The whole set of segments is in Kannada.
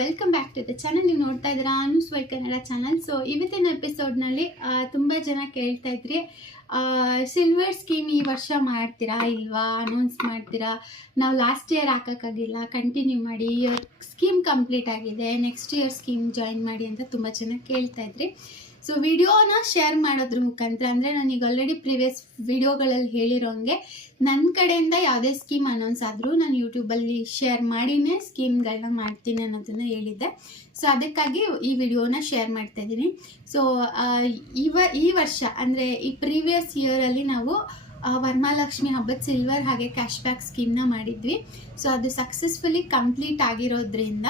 Welcome back to the channel ನೀವು ನೋಡ್ತಾ ಇದ್ದೀರಾ ಅನುಸ್ ವೈ ಕನ್ನಡ ಚಾನಲ್ ಸೊ ಇವತ್ತಿನ ಎಪಿಸೋಡ್ನಲ್ಲಿ ತುಂಬ ಜನ ಕೇಳ್ತಾ ಇದ್ರಿ ಸಿಲ್ವರ್ ಸ್ಕೀಮ್ ಈ ವರ್ಷ ಮಾಡ್ತೀರಾ ಇಲ್ವಾ? ಅನೌನ್ಸ್ ಮಾಡ್ತೀರಾ? ನಾವು ಲಾಸ್ಟ್ ಇಯರ್ ಹಾಕೋಕ್ಕಾಗಿಲ್ಲ. ಕಂಟಿನ್ಯೂ ಮಾಡಿ. ಸ್ಕೀಮ್ ಕಂಪ್ಲೀಟ್ ಆಗಿದೆ. ನೆಕ್ಸ್ಟ್ ಇಯರ್ ಸ್ಕೀಮ್ ಜಾಯಿನ್ ಮಾಡಿ ಅಂತ ತುಂಬ ಜನ ಕೇಳ್ತಾ ಇದ್ರಿ. ಸೊ ವಿಡಿಯೋನ ಶೇರ್ ಮಾಡೋದ್ರ ಮುಖಾಂತರ, ಅಂದರೆ ನಾನೀಗ ಆಲ್ರೆಡಿ ಪ್ರಿವಿಯಸ್ ವಿಡಿಯೋಗಳಲ್ಲಿ ಹೇಳಿರೋಂಗೆ ನನ್ನ ಕಡೆಯಿಂದ ಯಾವುದೇ ಸ್ಕೀಮ್ ಅನೌನ್ಸ್ ಆದರೂ ನಾನು ಯೂಟ್ಯೂಬಲ್ಲಿ ಶೇರ್ ಮಾಡಿನೇ ಸ್ಕೀಮ್ಗಳನ್ನ ಮಾಡ್ತೀನಿ ಅನ್ನೋದನ್ನು ಹೇಳಿದ್ದೆ. ಸೊ ಅದಕ್ಕಾಗಿ ಈ ವಿಡಿಯೋನ ಶೇರ್ ಮಾಡ್ತಾ ಇದ್ದೀನಿ ಸೊ ಈ ವರ್ಷ, ಅಂದರೆ ಈ ಪ್ರೀವಿಯಸ್ ಇಯರಲ್ಲಿ ನಾವು ಆ, ವರಮಹಾಲಕ್ಷ್ಮಿ ಹಬ್ಬದ ಸಿಲ್ವರ್ ಹಾಗೆ ಕ್ಯಾಶ್ ಬ್ಯಾಕ್ ಸ್ಕೀಮ್ನ ಮಾಡಿದ್ವಿ. ಸೊ ಅದು ಸಕ್ಸಸ್ಫುಲಿ ಕಂಪ್ಲೀಟ್ ಆಗಿರೋದ್ರಿಂದ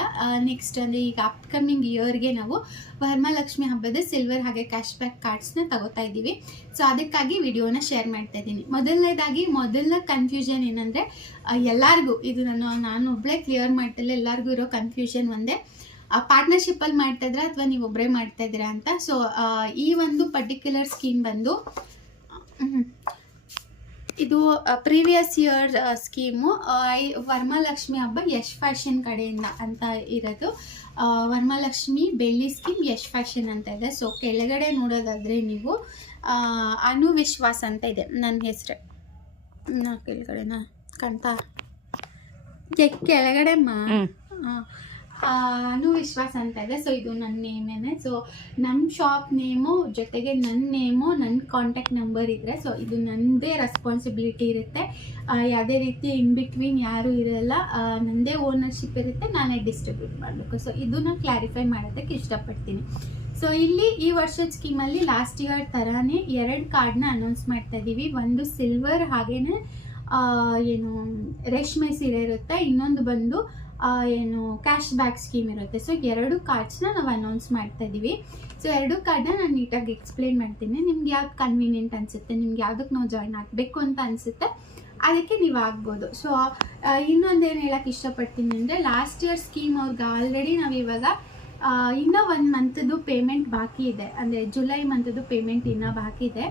ನೆಕ್ಸ್ಟ್ ಅಂದರೆ ಈಗ ಅಪ್ಕಮಿಂಗ್ ಇಯರ್ಗೆ ನಾವು ವರ್ಮಾಲಕ್ಷ್ಮಿ ಹಬ್ಬದ ಸಿಲ್ವರ್ ಹಾಗೆ ಕ್ಯಾಶ್ ಬ್ಯಾಕ್ ಕಾರ್ಡ್ಸ್ನ ತಗೋತಾ ಇದ್ದೀವಿ. ಸೊ ಅದಕ್ಕಾಗಿ ವಿಡಿಯೋನ ಶೇರ್ ಮಾಡ್ತಾ ಇದ್ದೀನಿ. ಮೊದಲನೇದಾಗಿ ಮೊದಲನೇ ಕನ್ಫ್ಯೂಷನ್ ಏನಂದರೆ ಎಲ್ಲರಿಗೂ ಇದು ನಾನು ನಾನು ಒಬ್ಬಳೇ ಕ್ಲಿಯರ್ ಮಾಡ್ತಿಲ್ಲ ಎಲ್ಲರಿಗೂ ಇರೋ ಕನ್ಫ್ಯೂಷನ್ ಒಂದೇ. ಪಾರ್ಟ್ನರ್ಶಿಪ್ಪಲ್ಲಿ ಮಾಡ್ತಾ ಇದ್ರೆ ಅಥವಾ ನೀವು ಒಬ್ಬರೇ ಮಾಡ್ತಾ ಇದ್ದೀರಾ ಅಂತ? ಸೊ ಈ ಒಂದು ಪರ್ಟಿಕ್ಯುಲರ್ ಸ್ಕೀಮ್ ಬಂದು ಇದು ಪ್ರೀವಿಯಸ್ ಇಯರ್ ಸ್ಕೀಮು ವರ್ಮಲಕ್ಷ್ಮಿ ಹಬ್ಬ ಯಶ್ ಫ್ಯಾಷನ್ ಕಡೆಯಿಂದ ಅಂತ ಇರೋದು. ವರ್ಮಲಕ್ಷ್ಮಿ ಬೆಳ್ಳಿ ಸ್ಕೀಮ್ ಯಶ್ ಫ್ಯಾಷನ್ ಅಂತ ಇದೆ. ಸೊ ಕೆಳಗಡೆ ನೋಡೋದಾದರೆ ನೀವು ಅನುವಿಶ್ವಾಸ ಅಂತ ಇದೆ. ನನ್ನ ಹೆಸರು. ನಾ ಕೆಳಗಡೆನಾ? ಕಾಣ್ತಾ? ಕೆ- ಕೆಳಗಡೆ ಮಾ? ಆ, ಅನು ವಿಶ್ವಾಸ ಅಂತ ಇದೆ. ಸೊ ಇದು ನನ್ನ ನೇಮೇನೆ ಸೊ ನಮ್ಮ ಶಾಪ್ ನೇಮು ಜೊತೆಗೆ ನನ್ನ ನೇಮು ನನ್ನ ಕಾಂಟ್ಯಾಕ್ಟ್ ನಂಬರ್ ಇದ್ರೆ ಸೊ ಇದು ನನ್ನದೇ ರೆಸ್ಪಾನ್ಸಿಬಿಲಿಟಿ ಇರುತ್ತೆ. ಯಾವುದೇ ರೀತಿ ಇನ್ ಬಿಟ್ವೀನ್ ಯಾರೂ ಇರಲ್ಲ. ನಂದೇ ಓನರ್ಶಿಪ್ ಇರುತ್ತೆ. ನಾನೇ ಡಿಸ್ಟ್ರಿಬ್ಯೂಟ್ ಮಾಡಬೇಕು. ಸೊ ಇದನ್ನ ಕ್ಲಾರಿಫೈ ಮಾಡೋದಕ್ಕೆ ಇಷ್ಟಪಡ್ತೀನಿ. ಸೊ ಇಲ್ಲಿ ಈ ವರ್ಷದ ಸ್ಕೀಮಲ್ಲಿ ಲಾಸ್ಟ್ ಇಯರ್ ಥರನೇ ಎರಡು ಕಾರ್ಡ್ನ ಅನೌನ್ಸ್ ಮಾಡ್ತಾ ಇದ್ದೀವಿ ಒಂದು ಸಿಲ್ವರ್ ಹಾಗೇನೆ ಏನು, ರೇಷ್ಮೆ ಸೀರೆ ಇರುತ್ತೆ. ಇನ್ನೊಂದು ಬಂದು ಏನು ಕ್ಯಾಶ್ ಬ್ಯಾಕ್ ಸ್ಕೀಮ್ ಇರುತ್ತೆ ಸೊ ಎರಡು ಕಾರ್ಡ್ಸ್ನ ನಾವು ಅನೌನ್ಸ್ ಮಾಡ್ತಾ ಇದ್ದೀವಿ ಸೊ ಎರಡು ಕಾರ್ಡ್ನ ನಾನು ನೀಟಾಗಿ ಎಕ್ಸ್ಪ್ಲೇನ್ ಮಾಡ್ತೀನಿ. ನಿಮ್ಗೆ ಯಾವ್ದು ಕನ್ವೀನಿಯೆಂಟ್ ಅನಿಸುತ್ತೆ, ನಿಮ್ಗೆ ಯಾವುದಕ್ಕೆ ನಾವು ಜಾಯ್ನ್ ಆಗಬೇಕು ಅಂತ ಅನಿಸುತ್ತೆ, ಅದಕ್ಕೆ ನೀವು ಆಗ್ಬೋದು. ಸೊ ಇನ್ನೊಂದೇನು ಹೇಳಕ್ಕೆ ಇಷ್ಟಪಡ್ತೀನಿ ಅಂದರೆ ಲಾಸ್ಟ್ ಇಯರ್ ಸ್ಕೀಮ್ ಅವ್ರಿಗೆ ಆಲ್ರೆಡಿ ನಾವು ಇವಾಗ ಇನ್ನೂ ಒಂದು ಮಂತದ್ದು ಪೇಮೆಂಟ್ ಬಾಕಿ ಇದೆ. ಅಂದರೆ ಜುಲೈ ಮಂತದ್ದು ಪೇಮೆಂಟ್ ಇನ್ನೂ ಬಾಕಿ ಇದೆ.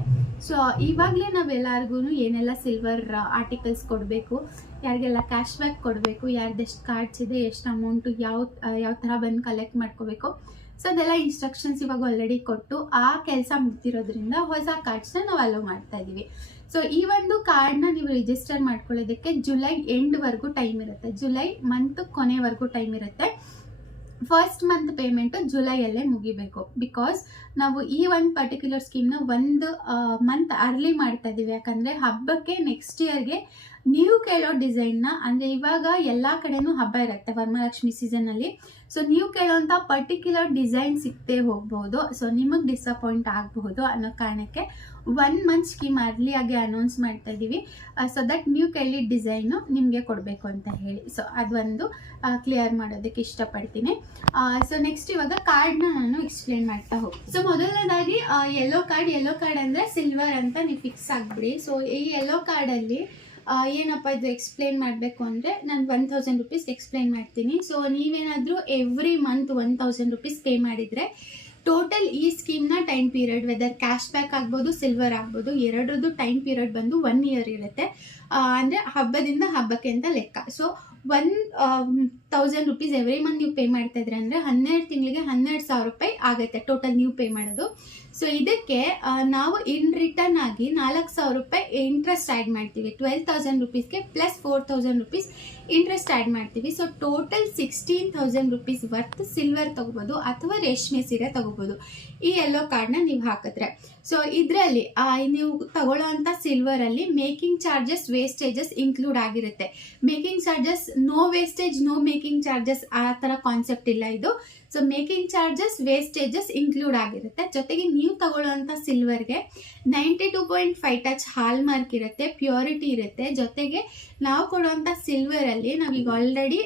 ಸೊ ಇವಾಗಲೇ ನಾವೆಲ್ಲರಿಗೂ ಏನೆಲ್ಲ ಸಿಲ್ವರ್ ಆರ್ಟಿಕಲ್ಸ್ ಕೊಡಬೇಕು, ಯಾರಿಗೆಲ್ಲ ಕ್ಯಾಶ್ ಬ್ಯಾಕ್ ಕೊಡಬೇಕು ಯಾರ್ದೆಷ್ಟು ಕಾರ್ಡ್ಸ್ ಇದೆ, ಎಷ್ಟು ಅಮೌಂಟು ಯಾವ ಯಾವ ಥರ ಬಂದು ಕಲೆಕ್ಟ್ ಮಾಡ್ಕೋಬೇಕು. ಸೊ ಅದೆಲ್ಲ ಇನ್ಸ್ಟ್ರಕ್ಷನ್ಸ್ ಇವಾಗ ಆಲ್ರೆಡಿ ಕೊಟ್ಟು, ಆ ಕೆಲಸ ಮುಗ್ದಿರೋದ್ರಿಂದ ಹೊಸ ಕಾರ್ಡ್ಸ್ನ ನಾವು ಅಲೋ ಮಾಡ್ತಾ ಇದ್ದೀವಿ ಸೊ ಈ ಒಂದು ಕಾರ್ಡ್ನ ನೀವು ರಿಜಿಸ್ಟರ್ ಮಾಡ್ಕೊಳ್ಳೋದಕ್ಕೆ ಜುಲೈ ಎಂಡ್ವರೆಗೂ ಟೈಮ್ ಇರುತ್ತೆ. ಜುಲೈ ಮಂತ್ ಕೊನೆವರೆಗೂ ಟೈಮ್ ಇರುತ್ತೆ. ಫಸ್ಟ್ ಮಂತ್ ಪೇಮೆಂಟು ಜುಲೈಯಲ್ಲೇ ಮುಗಿಬೇಕು. ಬಿಕಾಸ್ ನಾವು ಈ ಒಂದು ಪರ್ಟಿಕ್ಯುಲರ್ ಸ್ಕೀಮ್ನ ಒಂದು ಮಂತ್ ಅರ್ಲಿ ಮಾಡ್ತಾ ಇದ್ದೀವಿ ಯಾಕಂದರೆ ಹಬ್ಬಕ್ಕೆ ನೆಕ್ಸ್ಟ್ ಇಯರ್ಗೆ ನೀವು ಕೇಳೋ ಡಿಸೈನ್ನ ಅಂದರೆ ಇವಾಗ ಎಲ್ಲ ಕಡೆನೂ ಹಬ್ಬ ಇರುತ್ತೆ. ವರಮಹಾಲಕ್ಷ್ಮಿ ಸೀಸನಲ್ಲಿ ಸೊ ನೀವು ಕೇಳೋಂಥ ಪರ್ಟಿಕ್ಯುಲರ್ ಡಿಸೈನ್ ಸಿಗ್ತೇ ಹೋಗ್ಬೋದು. ಸೊ ನಿಮಗೆ ಡಿಸಪಾಯಿಂಟ್ ಆಗಬಹುದು ಅನ್ನೋ ಕಾರಣಕ್ಕೆ ಒನ್ ಮಂತ್ ಸ್ಕೀಮ್ ಆಗಿ ಅನೌನ್ಸ್ ಮಾಡ್ತಾ ಇದ್ದೀವಿ ಸೊ ದಟ್ ನೀವು ಕೇಳಿದ ಡಿಸೈನು ನಿಮಗೆ ಕೊಡಬೇಕು ಅಂತ ಹೇಳಿ. ಸೊ ಅದೊಂದು ಕ್ಲಿಯರ್ ಮಾಡೋದಕ್ಕೆ ಇಷ್ಟಪಡ್ತೀನಿ. ಸೊ ನೆಕ್ಸ್ಟ್ ಇವಾಗ ಕಾರ್ಡ್ನ ನಾನು ಎಕ್ಸ್ಪ್ಲೇನ್ ಮಾಡ್ತಾ ಹೋಗಿ. ಸೊ ಮೊದಲನೇದಾಗಿ ಯೆಲ್ಲೋ ಕಾರ್ಡ್ ಯೆಲ್ಲೋ ಕಾರ್ಡ್ ಅಂದರೆ ಸಿಲ್ವರ್ ಅಂತ ನೀವು ಫಿಕ್ಸ್ ಆಗಿಬಿಡಿ. ಸೊ ಈ ಯೆಲ್ಲೋ ಕಾರ್ಡಲ್ಲಿ ಏನಪ್ಪ ಇದು ಎಕ್ಸ್ಪ್ಲೇನ್ ಮಾಡಬೇಕು ಅಂದರೆ ನಾನು ಒನ್ ತೌಸಂಡ್ ರುಪೀಸ್ ಎಕ್ಸ್ಪ್ಲೇನ್ ಮಾಡ್ತೀನಿ. ಸೊ ನೀವೇನಾದರೂ every month one thousand rupees pay ಮಾಡಿದರೆ ಟೋಟಲ್ ಈ ಸ್ಕೀಮ್ನ time period whether cash back ಆಗ್ಬೋದು ಸಿಲ್ವರ್ ಆಗ್ಬೋದು, ಎರಡರದ್ದು ಟೈಮ್ ಪೀರಿಯಡ್ ಬಂದು ಒನ್ ಇಯರ್ ಇರುತ್ತೆ. ಅಂದರೆ ಹಬ್ಬದಿಂದ ಹಬ್ಬಕ್ಕೆ ಅಂತ ಲೆಕ್ಕ. So one thousand rupees every month ನೀವು ಪೇ ಮಾಡ್ತಾ ಇದ್ರೆ ಅಂದರೆ ಹನ್ನೆರಡು ತಿಂಗಳಿಗೆ ಹನ್ನೆರಡು ಸಾವಿರ ರೂಪಾಯಿ ಆಗುತ್ತೆ ಟೋಟಲ್ ನೀವು ಪೇ ಮಾಡೋದು. ಸೊ ಇದಕ್ಕೆ ನಾವು ಇನ್ ರಿಟರ್ನ್ ಆಗಿ ನಾಲ್ಕು ಸಾವಿರ ರೂಪಾಯಿ ಇಂಟ್ರೆಸ್ಟ್ ಆ್ಯಡ್ ಮಾಡ್ತೀವಿ. Twelve thousand ರುಪೀಸ್ಗೆ plus four thousand rupees interest add ಮಾಡ್ತೀವಿ. So total sixteen thousand rupees worth silver ತೊಗೋಬೋದು ಅಥವಾ ರೇಷ್ಮೆ ಸೀರೆ ತೊಗೋಬೋದು. ಈ ಎಲ್ಲೋ ಕಾರ್ಡ್ನ ನೀವು ಹಾಕಿದ್ರೆ. ಸೊ ಇದರಲ್ಲಿ ನೀವು ತಗೊಳ್ಳೋ ಅಂಥ ಸಿಲ್ವರಲ್ಲಿ ಮೇಕಿಂಗ್ ಚಾರ್ಜಸ್ ವೇಸ್ಟೇಜಸ್ ಇನ್ಕ್ಲೂಡ್ ಆಗಿರುತ್ತೆ. Making charges no wastage no making charges ಆ ಥರ ಕಾನ್ಸೆಪ್ಟ್ ಇಲ್ಲ ಇದು. So making charges wastages include ಆಗಿರುತ್ತೆ. ಜೊತೆಗೆ ನೀವು ತಗೊಳ್ಳುವಂಥ ಸಿಲ್ವರ್ಗೆ ninety two point five touch hallmark ಇರುತ್ತೆ ಪ್ಯೂರಿಟಿ ಇರುತ್ತೆ. ಜೊತೆಗೆ ನಾವು ಕೊಡುವಂಥ ಸಿಲ್ವರಲ್ಲಿ ನಾವೀಗ ಆಲ್ರೆಡಿ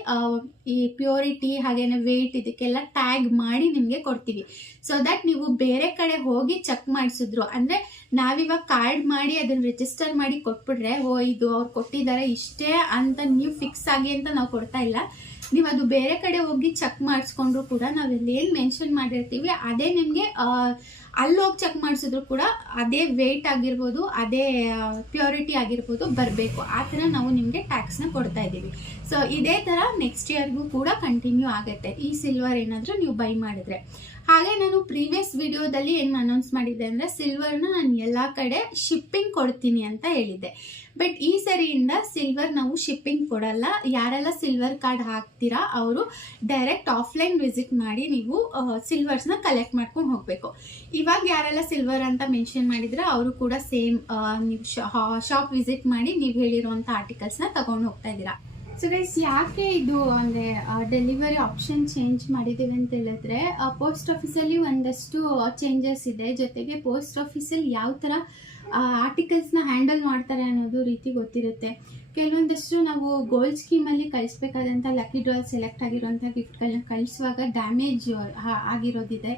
ಈ ಪ್ಯೂರಿಟಿ ಹಾಗೇನೆ ವೆಯ್ಟ್ ಇದಕ್ಕೆಲ್ಲ ಟ್ಯಾಗ್ ಮಾಡಿ ನಿಮಗೆ ಕೊಡ್ತೀವಿ. ಸೊ ದಟ್ ನೀವು ಬೇರೆ ಕಡೆ ಹೋಗಿ ಚೆಕ್ ಮಾಡಿಸಿದ್ರು. ಅಂದರೆ ನಾವಿವಾಗ ಕಾರ್ಡ್ ಮಾಡಿ ಅದನ್ನು ರಿಜಿಸ್ಟರ್ ಮಾಡಿ ಕೊಟ್ಬಿಟ್ರೆ, ಓ, ಇದು ಅವ್ರು ಕೊಟ್ಟಿದ್ದಾರೆ ಇಷ್ಟೇ ಅಂತ ನೀವು ಫಿಕ್ಸ್ ಆಗಿ ಅಂತ ನಾವು ಕೊಡ್ತಾ ಇಲ್ಲ. ನೀವು ಅದು ಬೇರೆ ಕಡೆ ಹೋಗಿ ಚೆಕ್ ಮಾಡಿಸ್ಕೊಂಡ್ರು ಕೂಡ ನಾವೆಲ್ಲಿ ಏನು ಮೆನ್ಷನ್ ಮಾಡಿರ್ತೀವಿ, ಅದೇ ನಿಮಗೆ ಅಲ್ಲಿ ಹೋಗಿ ಚೆಕ್ ಮಾಡಿಸಿದ್ರು ಕೂಡ ಅದೇ ವೆಯ್ಟ್ ಆಗಿರ್ಬೋದು, ಅದೇ ಪ್ಯೂರಿಟಿ ಆಗಿರ್ಬೋದು ಬರಬೇಕು. ಆ ಥರ ನಾವು ನಿಮಗೆ ಟ್ಯಾಕ್ಸ್ನ ಕೊಡ್ತಾ ಇದ್ದೀವಿ. ಸೊ ಇದೇ ಥರ ನೆಕ್ಸ್ಟ್ ಇಯರ್ಗೂ ಕೂಡ ಕಂಟಿನ್ಯೂ ಆಗುತ್ತೆ. ಈ ಸಿಲ್ವರ್ ಏನಾದರೂ ನೀವು ಬೈ ಮಾಡಿದ್ರೆ. ಹಾಗೆ ನಾನು ಪ್ರೀವಿಯಸ್ ವಿಡಿಯೋದಲ್ಲಿ ಏನು ಅನೌನ್ಸ್ ಮಾಡಿದ್ದೆ ಅಂದರೆ ಸಿಲ್ವರ್ನ ನಾನು ಎಲ್ಲ ಕಡೆ ಶಿಪ್ಪಿಂಗ್ ಕೊಡ್ತೀನಿ ಅಂತ ಹೇಳಿದ್ದೆ. ಬಟ್ ಈ ಸರಿಯಿಂದ ಸಿಲ್ವರ್ ನಾವು ಶಿಪ್ಪಿಂಗ್ ಕೊಡಲ್ಲ. ಯಾರೆಲ್ಲ ಸಿಲ್ವರ್ ಕಾರ್ಡ್ ಹಾಕ್ತೀರಾ ಅವರು ಡೈರೆಕ್ಟ್ ಆಫ್ಲೈನ್ ವಿಸಿಟ್ ಮಾಡಿ ನೀವು ಸಿಲ್ವರ್ಸ್ನ ಕಲೆಕ್ಟ್ ಮಾಡ್ಕೊಂಡು ಹೋಗಬೇಕು. ಇವಾಗ ಯಾರೆಲ್ಲ ಸಿಲ್ವರ್ ಅಂತ ಮೆನ್ಷನ್ ಮಾಡಿದರೆ ಅವರು ಕೂಡ ಸೇಮ್ ನೀವು ಶಾಪ್ ವಿಸಿಟ್ ಮಾಡಿ ನೀವು ಹೇಳಿರುವಂಥ ಆರ್ಟಿಕಲ್ಸ್ನ ತಗೊಂಡು ಹೋಗ್ತಾ ಇದ್ದೀರಾ. ಸೊ ಗೈಸ್ ಯಾಕೆ ಇದು ಅಂದರೆ ಡೆಲಿವರಿ ಆಪ್ಷನ್ ಚೇಂಜ್ ಮಾಡಿದ್ದೀವಿ ಅಂತ ಹೇಳಿದ್ರೆ ಪೋಸ್ಟ್ ಆಫೀಸಲ್ಲಿ ಒಂದಷ್ಟು ಚೇಂಜಸ್ ಇದೆ. ಜೊತೆಗೆ ಪೋಸ್ಟ್ ಆಫೀಸಲ್ಲಿ ಯಾವ ಥರ ಆರ್ಟಿಕಲ್ಸ್ನ ಹ್ಯಾಂಡಲ್ ಮಾಡ್ತಾರೆ ಅನ್ನೋದು ರೀತಿ ಗೊತ್ತಿರುತ್ತೆ. ಕೆಲವೊಂದಷ್ಟು ನಾವು ಗೋಲ್ಡ್ ಸ್ಕೀಮಲ್ಲಿ ಕಳಿಸ್ಬೇಕಾದಂಥ ಲಕ್ಕಿ ಡ್ರಾಲ್ ಸೆಲೆಕ್ಟ್ ಆಗಿರುವಂಥ ಗಿಫ್ಟ್ಗಳನ್ನ ಕಳಿಸುವಾಗ ಡ್ಯಾಮೇಜ್ ಆಗಿರೋದಿದೆ.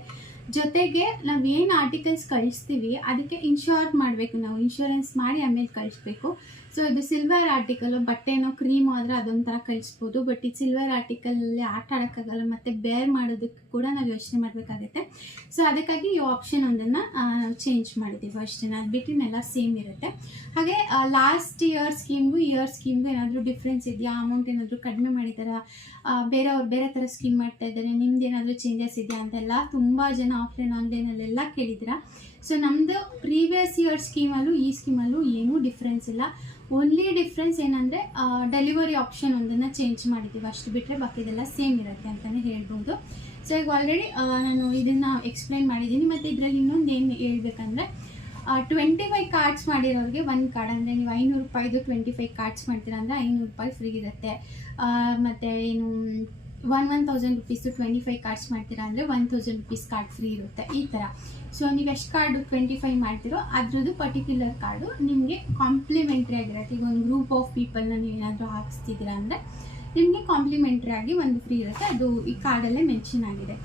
ಜೊತೆಗೆ ನಾವು ಏನು ಆರ್ಟಿಕಲ್ಸ್ ಕಳಿಸ್ತೀವಿ, ಅದಕ್ಕೆ ಇನ್ಶೂರ್ ಮಾಡಬೇಕು ನಾವು ಇನ್ಶೂರೆನ್ಸ್ ಮಾಡಿ ಆಮೇಲೆ ಕಳಿಸ್ಬೇಕು. ಸೊ ಇದು ಸಿಲ್ವರ್ ಆರ್ಟಿಕಲ್ ಬಟ್ಟೆನೋ ಕ್ರೀಮ್ ಆದರೆ ಅದೊಂಥರ ಕಳಿಸ್ಬೋದು ಬಟ್ ಈ ಸಿಲ್ವರ್ ಆರ್ಟಿಕಲಲ್ಲಿ ಆಟ ಆಡೋಕ್ಕಾಗಲ್ಲ, ಮತ್ತು ಬೇರ್ ಮಾಡೋದಕ್ಕೆ ಕೂಡ ನಾವು ಯೋಚನೆ ಮಾಡಬೇಕಾಗುತ್ತೆ. ಸೊ ಅದಕ್ಕಾಗಿ ಈ ಆಪ್ಷನ್ ಒಂದನ್ನು ಚೇಂಜ್ ಮಾಡಿದ್ದೀವಿ ಅಷ್ಟೇ. ಅದು ಬಿಟ್ಟಿನೆಲ್ಲ ಸೇಮ್ ಇರುತ್ತೆ. ಹಾಗೆ ಲಾಸ್ಟ್ ಇಯರ್ ಸ್ಕೀಮ್ಗೂ ಇಯರ್ ಸ್ಕೀಮ್ಗೂ ಏನಾದರೂ ಡಿಫ್ರೆನ್ಸ್ ಇದೆಯಾ? ಅಮೌಂಟ್ ಏನಾದರೂ ಕಡಿಮೆ ಮಾಡಿದಾರಾ? ಬೇರೆಯವ್ರು ಬೇರೆ ಥರ ಸ್ಕೀಮ್ ಮಾಡ್ತಾ ಇದ್ದಾರೆ, ನಿಮ್ದು ಏನಾದರೂ ಚೇಂಜಸ್ ಇದೆಯಾ ಅಂತೆಲ್ಲ ತುಂಬ ಜನ ಆಫ್ಲೈನ್ ಆನ್ಲೈನಲ್ಲೆಲ್ಲ ಕೇಳಿದ್ದೀರಾ? ಸೊ ನಮ್ಮದು ಪ್ರೀವಿಯಸ್ ಇಯರ್ ಸ್ಕೀಮಲ್ಲೂ, ಈ ಸ್ಕೀಮಲ್ಲೂ ಏನೂ ಡಿಫ್ರೆನ್ಸ್ ಇಲ್ಲ. ಓನ್ಲಿ ಡಿಫ್ರೆನ್ಸ್ ಏನಂದರೆ ಡೆಲಿವರಿ ಆಪ್ಷನ್ ಒಂದನ್ನು ಚೇಂಜ್ ಮಾಡಿದ್ದೀವಿ. ಅಷ್ಟು ಬಿಟ್ಟರೆ ಬಾಕಿದೆಲ್ಲ ಸೇಮ್ ಇರುತ್ತೆ ಅಂತಲೇ ಹೇಳ್ಬೋದು. ಸೊ ಈಗ ಆಲ್ರೆಡಿ ನಾನು ಇದನ್ನು ಎಕ್ಸ್ಪ್ಲೈನ್ ಮಾಡಿದ್ದೀನಿ. ಮತ್ತು ಇದರಲ್ಲಿ ಇನ್ನೊಂದು ಏನು ಹೇಳ್ಬೇಕಂದ್ರೆ ಟ್ವೆಂಟಿ ಫೈವ್ ಕಾರ್ಡ್ಸ್ ಮಾಡಿರೋರಿಗೆ ಒಂದು ಕಾರ್ಡ್ ಅಂದರೆ ನೀವು ಐನೂರು ರೂಪಾಯಿದು ಟ್ವೆಂಟಿ ಫೈವ್ ಕಾರ್ಡ್ಸ್ ಮಾಡ್ತೀರಾ ಅಂದರೆ ಐನೂರು ರೂಪಾಯಿ ಫ್ರೀ ಇರುತ್ತೆ. ಮತ್ತು ಏನು one one thousand rupees twenty five cards ಮಾಡ್ತೀರಾ ಅಂದರೆ one thousand rupees card free ಇರುತ್ತೆ ಈ ಥರ ಸೊ ನೀವು ಎಷ್ಟು ಕಾರ್ಡು ಟ್ವೆಂಟಿ ಫೈವ್ ಮಾಡ್ತೀರೋ ಅದ್ರದ್ದು ಪರ್ಟಿಕ್ಯುಲರ್ ಕಾರ್ಡು ನಿಮಗೆ ಕಾಂಪ್ಲಿಮೆಂಟ್ರಿ ಆಗಿರುತ್ತೆ. ಈಗ ಒಂದು ಗ್ರೂಪ್ ಆಫ್ ಪೀಪಲ್ನ ನೀವು ಏನಾದರೂ ಹಾಕಿಸ್ತಿದ್ದೀರಾ ಅಂದರೆ ನಿಮಗೆ ಕಾಂಪ್ಲಿಮೆಂಟ್ರಿ ಆಗಿ ಒಂದು ಫ್ರೀ ಇರುತ್ತೆ. ಅದು ಈ ಕಾರ್ಡಲ್ಲೇ ಮೆನ್ಷನ್ ಆಗಿದೆ.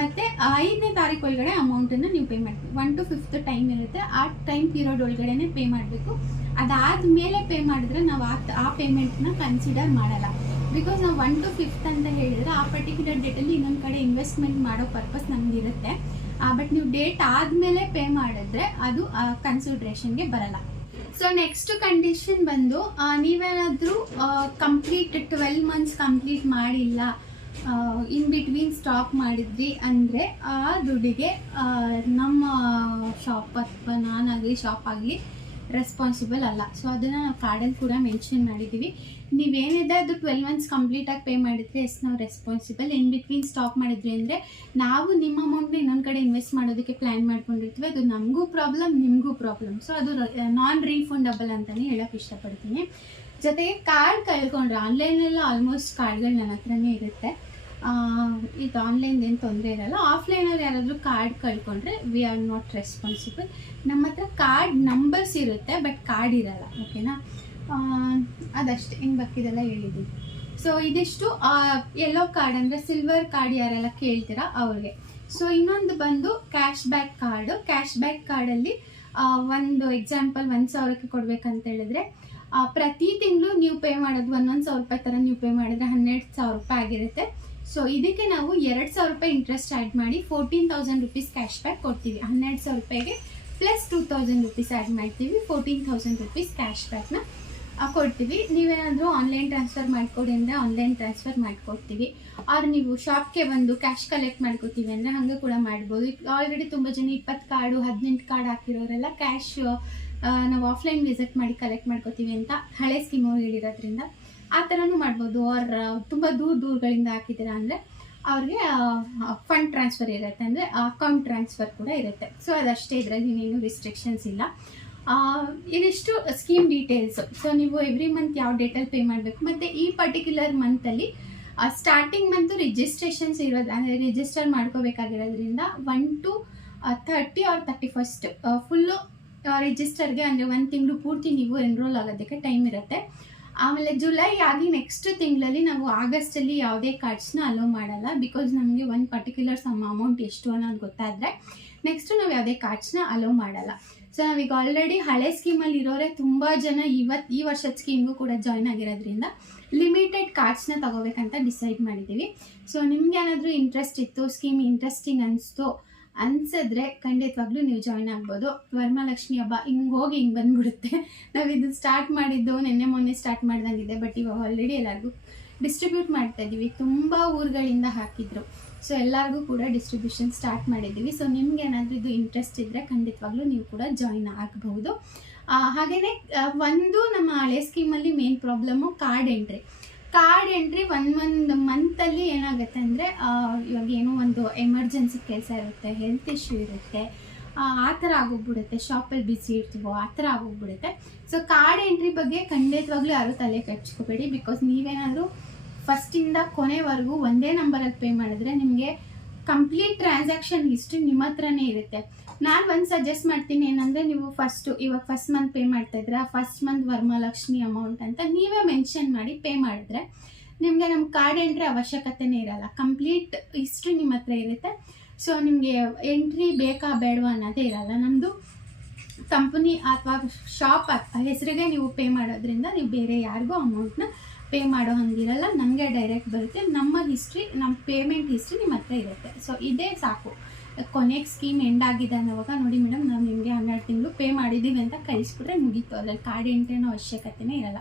ಮತ್ತು ಐದನೇ ತಾರೀಕು ಒಳಗಡೆ ಅಮೌಂಟನ್ನು ನೀವು ಪೇ ಮಾಡ್ತೀವಿ ಒನ್ ಟು ಫಿಫ್ತ್ ಟೈಮ್ ಇರುತ್ತೆ. ಆ ಟೈಮ್ ಪೀರಿಯಡ್ ಒಳಗಡೆ ಪೇ ಮಾಡಬೇಕು. ಅದಾದ ಮೇಲೆ ಪೇ ಮಾಡಿದ್ರೆ ನಾವು ಆ ಆ ಪೇಮೆಂಟ್ನ ಕನ್ಸಿಡರ್ ಮಾಡಲ್ಲ. ಬಿಕಾಸ್ ನಾವು ಒನ್ ಟು ಫಿಫ್ತ್ ಅಂತ ಹೇಳಿದ್ರೆ ಆ ಪರ್ಟಿಕ್ಯುಲರ್ ಡೇಟಲ್ಲಿ ಇನ್ನೊಂದು ಕಡೆ ಇನ್ವೆಸ್ಟ್ಮೆಂಟ್ ಮಾಡೋ ಪರ್ಪಸ್ ನಮಗಿರುತ್ತೆ ಬಟ್ ನೀವು ಡೇಟ್ ಆದಮೇಲೆ ಪೇ ಮಾಡಿದ್ರೆ ಅದು ಕನ್ಸಿಡ್ರೇಷನ್ಗೆ ಬರಲ್ಲ. ಸೊ ನೆಕ್ಸ್ಟ್ ಕಂಡೀಷನ್ ಬಂದು ನೀವೇನಾದರೂ ಕಂಪ್ಲೀಟ್ ಟ್ವೆಲ್ ಮಂತ್ಸ್ ಕಂಪ್ಲೀಟ್ ಮಾಡಿಲ್ಲ ಇನ್ ಬಿಟ್ವೀನ್ ಸ್ಟಾಪ್ ಮಾಡಿದ್ವಿ ಅಂದರೆ ಆ ದುಡ್ಡಿಗೆ ನಮ್ಮ ಶಾಪ್ ಅಥವಾ ನಾನಾಗಲಿ ಶಾಪ್ ಆಗಲಿ ರೆಸ್ಪಾನ್ಸಿಬಲ್ ಅಲ್ಲ. ಸೊ ಅದನ್ನು ನಾವು ಕಾರ್ಡಲ್ಲಿ ಕೂಡ ಮೆನ್ಷನ್ ಮಾಡಿದ್ದೀವಿ ನೀವೇನಿದೆ ಅದು ಟ್ವೆಲ್ ಮಂತ್ಸ್ ಕಂಪ್ಲೀಟಾಗಿ ಪೇ ಮಾಡಿದರೆ ಎಸ್ ನಾವು ರೆಸ್ಪಾನ್ಸಿಬಲ್ ಇನ್ ಬಿಟ್ವೀನ್ ಸ್ಟಾಪ್ ಮಾಡಿದ್ವಿ ಅಂದರೆ ನಾವು ನಿಮ್ಮ ಅಮೌಂಟ್ನ ಇನ್ನೊಂದು ಕಡೆ ಇನ್ವೆಸ್ಟ್ ಮಾಡೋದಕ್ಕೆ ಪ್ಲ್ಯಾನ್ ಮಾಡ್ಕೊಂಡಿರ್ತೀವಿ. ಅದು ನಮಗೂ ಪ್ರಾಬ್ಲಮ್ ನಿಮಗೂ ಪ್ರಾಬ್ಲಮ್ ಸೊ ಅದು ನಾನ್ ರೀಫಂಡಬಲ್ ಅಂತಲೇ ಹೇಳೋಕ್ಕೆ ಇಷ್ಟಪಡ್ತೀನಿ. ಜೊತೆಗೆ ಕಾರ್ಡ್ ಕಳ್ಕೊಂಡ್ರೆ ಆನ್ಲೈನಲ್ಲೂ ಆಲ್ಮೋಸ್ಟ್ ಕಾರ್ಡ್ಗಳು ನನ್ನ ಹತ್ರನೇ ಇರುತ್ತೆ. ಇದು ಆನ್ಲೈನ್ ಏನು ತೊಂದರೆ ಇರಲ್ಲ. ಆಫ್ಲೈನಲ್ಲಿ ಯಾರಾದರೂ ಕಾರ್ಡ್ ಕಳ್ಕೊಂಡ್ರೆ ವಿ ಆರ್ ನಾಟ್ ರೆಸ್ಪಾನ್ಸಿಬಲ್ ನಮ್ಮ ಹತ್ರ ಕಾರ್ಡ್ ನಂಬರ್ಸ್ ಇರುತ್ತೆ ಬಟ್ ಕಾರ್ಡ್ ಇರಲ್ಲ. ಓಕೆನಾ ಅದಷ್ಟೇ. ಇನ್ನು ಬಕ್ಕಿದೆಲ್ಲ ಹೇಳಿದ್ದೀನಿ. ಸೊ ಇದಿಷ್ಟು. ಯೆಲ್ಲೋ ಕಾರ್ಡ್ ಅಂದರೆ ಸಿಲ್ವರ್ ಕಾರ್ಡ್ ಯಾರೆಲ್ಲ ಕೇಳ್ತೀರಾ ಅವ್ರಿಗೆ. ಸೊ ಇನ್ನೊಂದು ಬಂದು cash back card cash back ಕಾರ್ಡಲ್ಲಿ ಒಂದು ಎಕ್ಸಾಂಪಲ್ ಒಂದು ಸಾವಿರಕ್ಕೆ ಕೊಡ್ಬೇಕಂತ ಹೇಳಿದ್ರೆ ಪ್ರತಿ ತಿಂಗಳು ನೀವು ಪೇ ಮಾಡೋದು ಒಂದೊಂದು ಸಾವಿರ ರೂಪಾಯಿ ಥರ ನೀವು ಪೇ ಮಾಡಿದ್ರೆ ಹನ್ನೆರಡು ಸಾವಿರ ರೂಪಾಯಿ ಆಗಿರುತ್ತೆ. ಸೊ ಇದಕ್ಕೆ ನಾವು ಎರಡು ಸಾವಿರ ರೂಪಾಯಿ ಇಂಟ್ರೆಸ್ಟ್ ಆ್ಯಡ್ ಮಾಡಿ fourteen thousand rupees cash back ಕೊಡ್ತೀವಿ. ಹನ್ನೆರಡು ಸಾವಿರ ರೂಪಾಯಿಗೆ plus two thousand rupees add ಮಾಡ್ತೀವಿ. ಫೋರ್ಟೀನ್ ತೌಸಂಡ್ ರುಪೀಸ್ ಕ್ಯಾಶ್ ಬ್ಯಾಕ್ನ ಕೊಡ್ತೀವಿ. ನೀವೇನಾದರೂ ಆನ್ಲೈನ್ ಟ್ರಾನ್ಸ್ಫರ್ ಮಾಡಿಕೊಡಿ ಅಂದರೆ ಆನ್ಲೈನ್ ಟ್ರಾನ್ಸ್ಫರ್ ಮಾಡಿಕೊಡ್ತೀವಿ. ಆರ್ ನೀವು ಶಾಪ್ಗೆ ಬಂದು ಕ್ಯಾಶ್ ಕಲೆಕ್ಟ್ ಮಾಡ್ಕೋತೀವಿ ಅಂದರೆ ಹಾಗೆ ಕೂಡ ಮಾಡ್ಬೋದು. ಆಲ್ರೆಡಿ ತುಂಬ ಜನ ಇಪ್ಪತ್ತು ಕಾರ್ಡು ಹದಿನೆಂಟು ಕಾರ್ಡ್ ಹಾಕಿರೋರೆಲ್ಲ ಕ್ಯಾಶ್ ನಾವು ಆಫ್ಲೈನ್ ವಿಸಿಟ್ ಮಾಡಿ ಕಲೆಕ್ಟ್ ಮಾಡ್ಕೋತೀವಿ ಅಂತ ಹಳೆ ಸ್ಕೀಮು ಹೇಳಿರೋದ್ರಿಂದ. ಆ ಥರನೂ ಮಾಡ್ಬೋದು. ಅವ್ರ ತುಂಬ ದೂರ ದೂರಗಳಿಂದ ಹಾಕಿದ್ದೀರಾ ಅಂದರೆ ಅವ್ರಿಗೆ ಫಂಡ್ ಟ್ರಾನ್ಸ್ಫರ್ ಇರುತ್ತೆ ಅಂದರೆ ಅಕೌಂಟ್ ಟ್ರಾನ್ಸ್ಫರ್ ಕೂಡ ಇರುತ್ತೆ. ಸೊ ಅದಷ್ಟೇ ಇದರಲ್ಲಿ ಇನ್ನೇನು ರಿಸ್ಟ್ರಿಕ್ಷನ್ಸ್ ಇಲ್ಲ. ಇದಿಷ್ಟು ಸ್ಕೀಮ್ ಡೀಟೇಲ್ಸು ಸೊ ನೀವು ಎವ್ರಿ ಮಂತ್ ಯಾವ ಡೇಟಲ್ಲಿ ಪೇ ಮಾಡಬೇಕು? ಮತ್ತು ಈ ಪರ್ಟಿಕ್ಯುಲರ್ ಮಂತಲ್ಲಿ ಸ್ಟಾರ್ಟಿಂಗ್ ಮಂತು ರಿಜಿಸ್ಟ್ರೇಷನ್ಸ್ ಇರೋದು, ಅಂದರೆ register ಮಾಡ್ಕೋಬೇಕಾಗಿರೋದ್ರಿಂದ one to thirty or thirty first full ರಿಜಿಸ್ಟರ್ಗೆ ಅಂದರೆ ಒಂದು ತಿಂಗಳು ಪೂರ್ತಿ ನೀವು ಎನ್ರೋಲ್ ಆಗೋದಕ್ಕೆ ಟೈಮ್ ಇರುತ್ತೆ. ಆಮೇಲೆ ಜುಲೈ ಆಗಿ ನೆಕ್ಸ್ಟ್ ತಿಂಗಳಲ್ಲಿ ನಾವು ಆಗಸ್ಟಲ್ಲಿ ಯಾವುದೇ ಕಾರ್ಡ್ಸ್ನ ಅಲೋ ಮಾಡಲ್ಲ ಬಿಕಾಸ್ ನಮಗೆ ಒಂದು ಪರ್ಟಿಕ್ಯುಲರ್ ಸಮ್ ಅಮೌಂಟ್ ಎಷ್ಟು ಅನ್ನೋದು ಗೊತ್ತಾದರೆ ನೆಕ್ಸ್ಟ್ ನಾವು ಯಾವುದೇ ಕಾರ್ಡ್ಸ್ನ ಅಲೋ ಮಾಡಲ್ಲ. ಸೊ ನಾವೀಗ ಆಲ್ರೆಡಿ ಹಳೆ ಸ್ಕೀಮಲ್ಲಿ ಇರೋರೆ ತುಂಬ ಜನ ಇವತ್ತು ಈ ವರ್ಷದ ಸ್ಕೀಮ್ಗೂ ಕೂಡ ಜಾಯ್ನ್ ಆಗಿರೋದ್ರಿಂದ ಲಿಮಿಟೆಡ್ ಕಾರ್ಡ್ಸ್ನ ತಗೋಬೇಕಂತ ಡಿಸೈಡ್ ಮಾಡಿದ್ದೀವಿ ಸೊ ನಿಮ್ಗೆ ಏನಾದರೂ ಇಂಟ್ರೆಸ್ಟ್ ಇತ್ತು ಸ್ಕೀಮ್ ಇಂಟ್ರೆಸ್ಟಿಂಗ್ ಅನಿಸ್ತು ಅನ್ಸಿದ್ರೆ ಖಂಡಿತವಾಗ್ಲೂ ನೀವು ಜಾಯ್ನ್ ಆಗ್ಬೋದು. ವರಮಹಾಲಕ್ಷ್ಮಿ ಹಬ್ಬ ಹಿಂಗೆ ಹೋಗಿ ಹಿಂಗೆ ಬಂದ್ಬಿಡುತ್ತೆ. ನಾವು ಇದು ಸ್ಟಾರ್ಟ್ ಮಾಡಿದ್ದು ನಿನ್ನೆ ಮೊನ್ನೆ ಸ್ಟಾರ್ಟ್ ಮಾಡ್ದಂಗಿದೆ ಬಟ್ ಇವಾಗ ಆಲ್ರೆಡಿ ಎಲ್ಲರಿಗೂ ಡಿಸ್ಟ್ರಿಬ್ಯೂಟ್ ಮಾಡ್ತಾ ಇದ್ದೀವಿ ತುಂಬ ಊರುಗಳಿಂದ ಹಾಕಿದ್ರು. ಸೊ ಎಲ್ಲರಿಗೂ ಕೂಡ ಡಿಸ್ಟ್ರಿಬ್ಯೂಷನ್ ಸ್ಟಾರ್ಟ್ ಮಾಡಿದ್ದೀವಿ. ಸೊ ನಿಮ್ಗೆ ಏನಾದರೂ ಇದು ಇಂಟ್ರೆಸ್ಟ್ ಇದ್ದರೆ ಖಂಡಿತವಾಗ್ಲೂ ನೀವು ಕೂಡ ಜಾಯ್ನ್ ಆಗಬಹುದು. ಹಾಗೆಯೇ ಒಂದು ನಮ್ಮ ಹಳೆ ಸ್ಕೀಮಲ್ಲಿ main problem card entry card entry one ಒಂದು ಮಂತಲ್ಲಿ ಏನಾಗುತ್ತೆ ಅಂದರೆ ಇವಾಗ ಏನೋ ಒಂದು ಎಮರ್ಜೆನ್ಸಿ ಕೆಲಸ ಇರುತ್ತೆ ಹೆಲ್ತ್ ಇಶ್ಯೂ ಇರುತ್ತೆ, ಆ ಥರ ಆಗೋಗ್ಬಿಡುತ್ತೆ. ಶಾಪಲ್ಲಿ ಬಿಸಿ ಇರ್ತೀವೋ, ಆ ಥರ ಆಗೋಗ್ಬಿಡುತ್ತೆ. ಸೊ ಕಾರ್ಡ್ ಎಂಟ್ರಿ ಬಗ್ಗೆ ಖಂಡಿತವಾಗ್ಲೂ ಯಾರೂ ತಲೆ ಕಟ್ಸ್ಕೋಬೇಡಿ ಬಿಕಾಸ್ ನೀವೇನಾದರೂ ಫಸ್ಟಿಂದ ಕೊನೆವರೆಗೂ ಒಂದೇ ನಂಬರಲ್ಲಿ ಪೇ ಮಾಡಿದ್ರೆ ನಿಮಗೆ ಕಂಪ್ಲೀಟ್ ಟ್ರಾನ್ಸಾಕ್ಷನ್ ಹಿಸ್ಟ್ರಿ ನಿಮ್ಮ ಹತ್ರನೇ ಇರುತ್ತೆ. ನಾನು ಒಂದು ಸಜೆಸ್ಟ್ ಮಾಡ್ತೀನಿ ಏನಂದರೆ ನೀವು ಫಸ್ಟು ಇವಾಗ ಫಸ್ಟ್ ಮಂತ್ ಪೇ ಮಾಡ್ತಾ ಇದ್ರೆ ಫಸ್ಟ್ ಮಂತ್ ವರ್ಮಾಲಕ್ಷ್ಮಿ ಅಮೌಂಟ್ ಅಂತ ನೀವೇ ಮೆನ್ಷನ್ ಮಾಡಿ ಪೇ ಮಾಡಿದ್ರೆ ನಿಮಗೆ ನಮ್ಮ ಕಾರ್ಡ್ ಎಂಟ್ರಿ ಅವಶ್ಯಕತೆನೇ ಇರಲ್ಲ. ಕಂಪ್ಲೀಟ್ ಹಿಸ್ಟ್ರಿ ನಿಮ್ಮ ಹತ್ರ ಇರುತ್ತೆ. ಸೊ ನಿಮಗೆ ಎಂಟ್ರಿ ಬೇಕಾ ಬೇಡವಾ ಅನ್ನೋದೇ ಇರಲ್ಲ. ನಮ್ಮದು ಕಂಪನಿ ಅಥವಾ ಶಾಪ್ ಹೆಸರಿಗೆ ನೀವು ಪೇ ಮಾಡೋದ್ರಿಂದ ನೀವು ಬೇರೆ ಯಾರಿಗೂ ಅಮೌಂಟ್ನ ಪೇ ಮಾಡೋ ಹಂಗಿರಲ್ಲ. ನಮಗೆ ಡೈರೆಕ್ಟ್ ಬರುತ್ತೆ. ನಮ್ಮ ಹಿಸ್ಟ್ರಿ ನಮ್ಮ ಪೇಮೆಂಟ್ ಹಿಸ್ಟ್ರಿ ನಿಮ್ಮ ಹತ್ರ ಇರುತ್ತೆ. ಸೊ ಇದೇ ಸಾಕು. ಕೊನೆಗೆ ಸ್ಕೀಮ್ ಎಂಡ್ ಆಗಿದೆ ಅನ್ನೋವಾಗ ನೋಡಿ ಮೇಡಮ್ ನಾವು ನಿಮಗೆ ಹನ್ನೆರಡು ತಿಂಗಳು ಪೇ ಮಾಡಿದ್ದೀವಿ ಅಂತ ಕಳಿಸ್ಬಿಟ್ರೆ ಮುಗೀತು. ಅದ್ರಲ್ಲಿ ಕಾರ್ಡ್ ಎಂಟ್ರಿನೋ ಅವಶ್ಯಕತೆನೇ ಇರಲ್ಲ.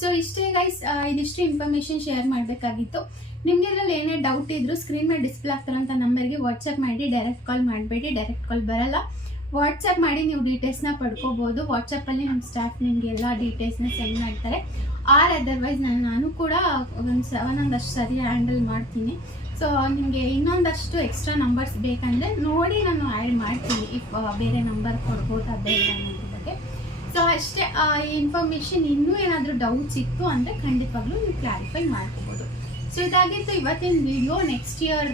ಸೊ ಇಷ್ಟೇ ಗೈಸ್ ಇದಿಷ್ಟು ಇನ್ಫಾರ್ಮೇಷನ್ ಶೇರ್ ಮಾಡಬೇಕಾಗಿತ್ತು. ನಿಮಗೆ ಇದರಲ್ಲಿ ಏನೇ ಡೌಟ್ ಇದ್ದರೂ ಸ್ಕ್ರೀನ್ ಮೇಲೆ ಡಿಸ್ಪ್ಲೇ ಆಗ್ತಾರಂಥ ನಂಬರ್ಗೆ ವಾಟ್ಸಪ್ ಮಾಡಿ ಡೈರೆಕ್ಟ್ ಕಾಲ್ ಮಾಡಬೇಡಿ ಡೈರೆಕ್ಟ್ ಕಾಲ್ ಬರಲ್ಲ. ವಾಟ್ಸಪ್ ಮಾಡಿ ನೀವು ಡೀಟೇಲ್ಸ್ನ ಪಡ್ಕೋಬೋದು. ವಾಟ್ಸಪ್ಪಲ್ಲಿ ನಮ್ಮ ಸ್ಟಾಫ್ ನಿಮಗೆ ಎಲ್ಲ ಡೀಟೇಲ್ಸ್ನ ಸೆಂಡ್ ಮಾಡ್ತಾರೆ. ಆರ್ ಅದರ್ವೈಸ್ ನಾನು ನಾನು ಕೂಡ ಒಂದು ಸ ಒಂದಷ್ಟು ಸರಿ ಹ್ಯಾಂಡಲ್ ಮಾಡ್ತೀನಿ. ಸೊ ನಿಮಗೆ ಇನ್ನೊಂದಷ್ಟು ಎಕ್ಸ್ಟ್ರಾ ನಂಬರ್ಸ್ ಬೇಕಂದರೆ ನೋಡಿ ನಾನು ಆ್ಯಡ್ ಮಾಡ್ತೀನಿ. ಇಫ್ ಬೇರೆ ನಂಬರ್ ಕೊಡ್ಬೋದಾ ಬೇಡ ಅನ್ನೋದ್ರ ಬಗ್ಗೆ. ಸೊ ಅಷ್ಟೇ ಈ ಇನ್ಫಾರ್ಮೇಷನ್ ಇನ್ನೂ ಏನಾದರೂ ಡೌಟ್ಸ್ ಇತ್ತು ಅಂದರೆ ಖಂಡಿತವಾಗ್ಲೂ ನೀವು ಕ್ಲಾರಿಫೈ ಮಾಡ್ಕೋಬೋದು. ಸೊ ಇದಾಗಿತ್ತು ಇವತ್ತಿನ ವಿಡಿಯೋ ನೆಕ್ಸ್ಟ್ ಇಯರ್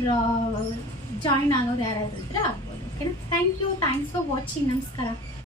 ಜಾಯಿನ್ ಆಗೋರು ಯಾರಾದರೂ ಇದ್ದರೆ ಆಗ್ಬೋದು. ಓಕೆನಾ thank you thanks for watching ನಮಸ್ಕಾರ.